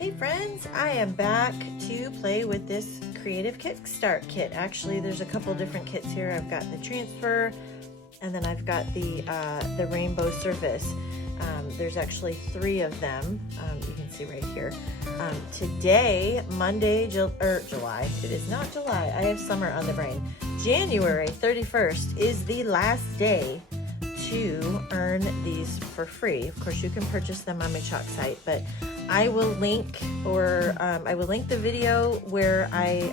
Hey friends, I am back to play with this creative Kickstart kit. Actually, there's a couple different kits here. I've got the transfer, and then I've got the rainbow surface. There's actually 3 of them. You can see right here. Today, Monday, July. It is not July. I have summer on the brain. January 31st is the last day to earn these for free. Of course, you can purchase them on my Chalk site, but I will link the video where I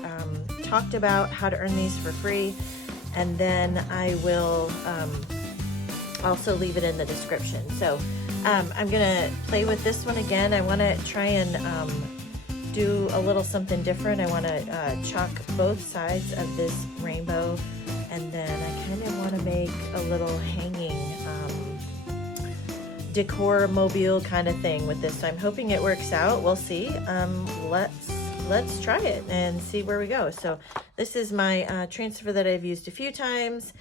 talked about how to earn these for free, and then I will also leave it in the description. So I'm gonna play with this one again. I want to try and do a little something different. I want to chalk both sides of this rainbow, and then I kind of want to make a little hanging decor mobile kind of thing with this. So I'm hoping it works out. We'll see. Let's try it and see where we go. So this is my transfer that I've used a few times.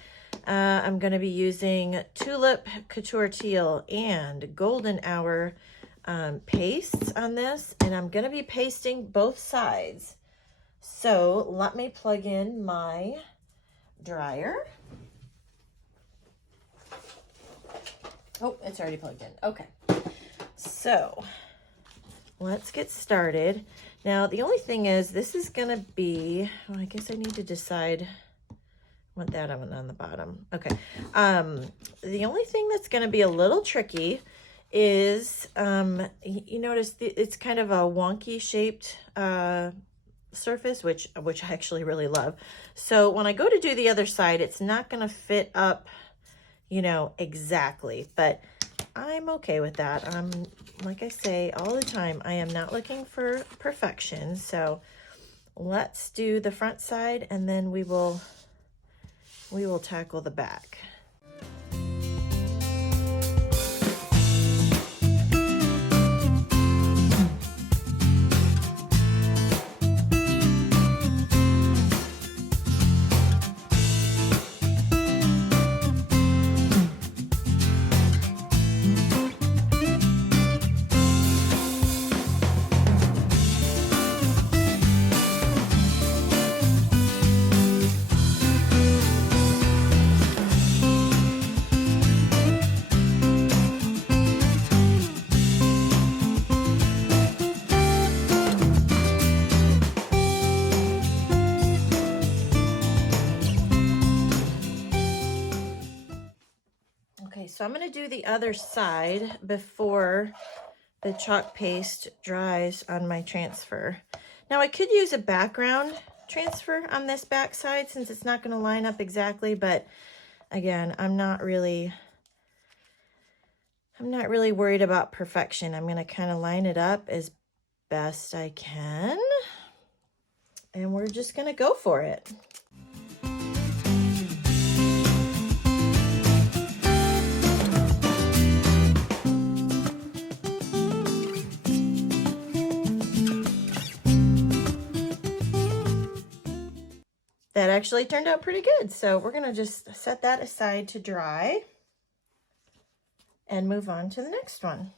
I'm going to be using Tulip, Couture Teal, and Golden Hour pastes on this, and I'm going to be pasting both sides. So let me plug in my dryer. Oh, it's already plugged in. Okay. So let's get started. Now, the only thing is, this is going to be, well, I guess I need to decide. I want that on the bottom. Okay. The only thing that's going to be a little tricky is, you notice it's kind of a wonky shaped surface, which I actually really love. So when I go to do the other side, it's not going to fit up, you know, exactly, but I'm okay with that. Like I say all the time, I am not looking for perfection. So let's do the front side, and then we will tackle the back. So I'm going to do the other side before the chalk paste dries on my transfer. Now I could use a background transfer on this back side since it's not going to line up exactly, but again, I'm not really worried about perfection. I'm going to kind of line it up as best I can, and we're just going to go for it. That actually turned out pretty good. So we're gonna just set that aside to dry and move on to the next one.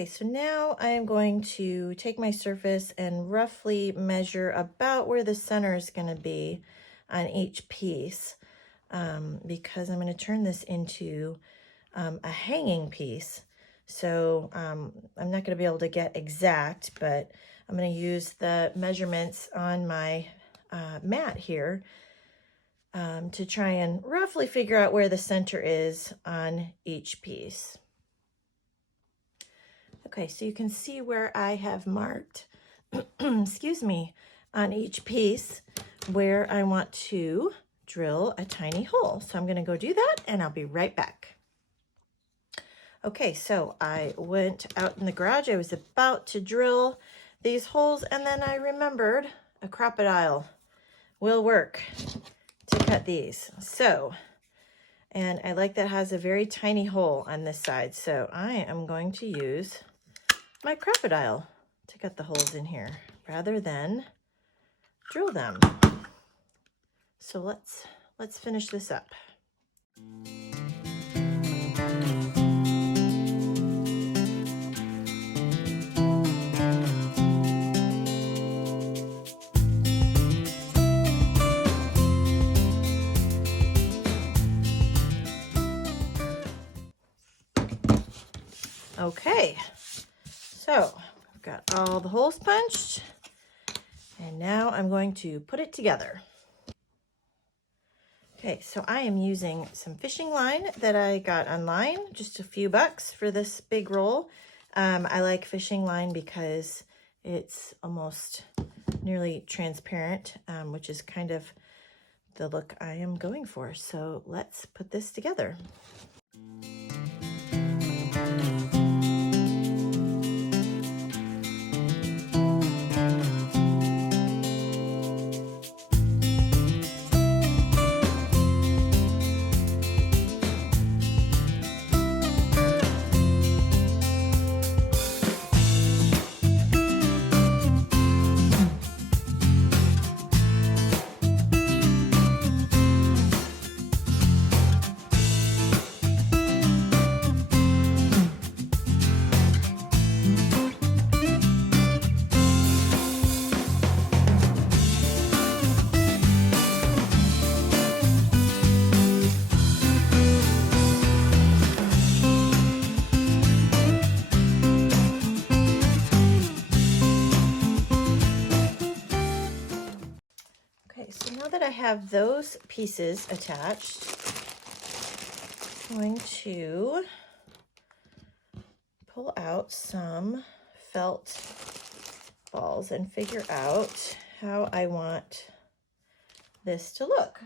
Okay, so now I am going to take my surface and roughly measure about where the center is going to be on each piece, because I'm going to turn this into a hanging piece. So I'm not going to be able to get exact, but I'm going to use the measurements on my mat here to try and roughly figure out where the center is on each piece. Okay, so you can see where I have marked, excuse me, on each piece where I want to drill a tiny hole. So I'm going to go do that and I'll be right back. Okay, so I went out in the garage. I was about to drill these holes and then I remembered a crocodile will work to cut these. So, and I like that it has a very tiny hole on this side. So I am going to use my crocodile to cut the holes in here rather than drill them. So let's finish this up. Okay, so I've got all the holes punched and now I'm going to put it together. Okay, so I am using some fishing line that I got online, just a few bucks for this big roll. I like fishing line because it's almost nearly transparent, which is kind of the look I am going for. So let's put this together. So now that I have those pieces attached, I'm going to pull out some felt balls and figure out how I want this to look.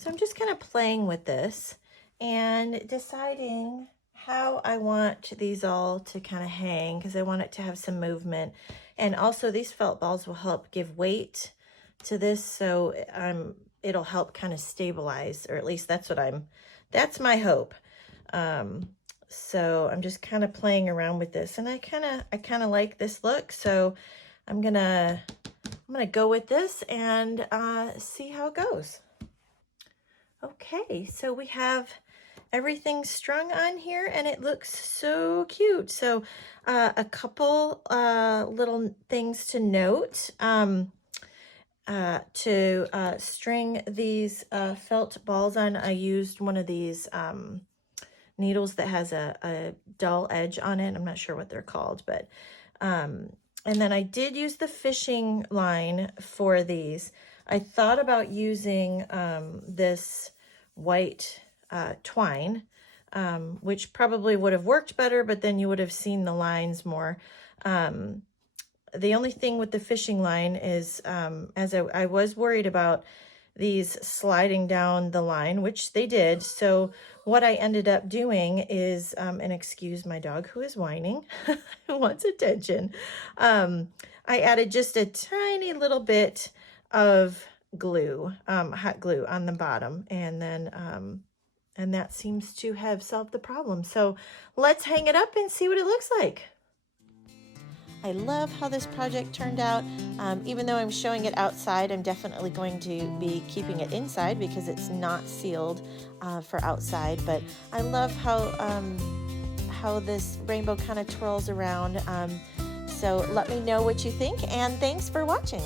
So I'm just kind of playing with this and deciding how I want these all to kind of hang, because I want it to have some movement. And also these felt balls will help give weight to this, so it'll help kind of stabilize, or at least that's my hope. So I'm just kind of playing around with this, and I kind of like this look, so I'm gonna go with this and see how it goes. Okay, so we have everything strung on here and it looks so cute. So a couple little things to note. To string these felt balls on, I used one of these needles that has a dull edge on it. I'm not sure what they're called, but and then I did use the fishing line for these. I thought about using this white twine, which probably would have worked better, but then you would have seen the lines more. The only thing with the fishing line is, as I was worried about these sliding down the line, which they did. So what I ended up doing is, and excuse my dog who is whining, who wants attention. I added just a tiny little bit of glue, hot glue on the bottom, and then and that seems to have solved the problem. So let's hang it up and see what it looks like. I love how this project turned out. Even though I'm showing it outside, I'm definitely going to be keeping it inside because it's not sealed for outside. But I love how this rainbow kind of twirls around. So let me know what you think, and thanks for watching.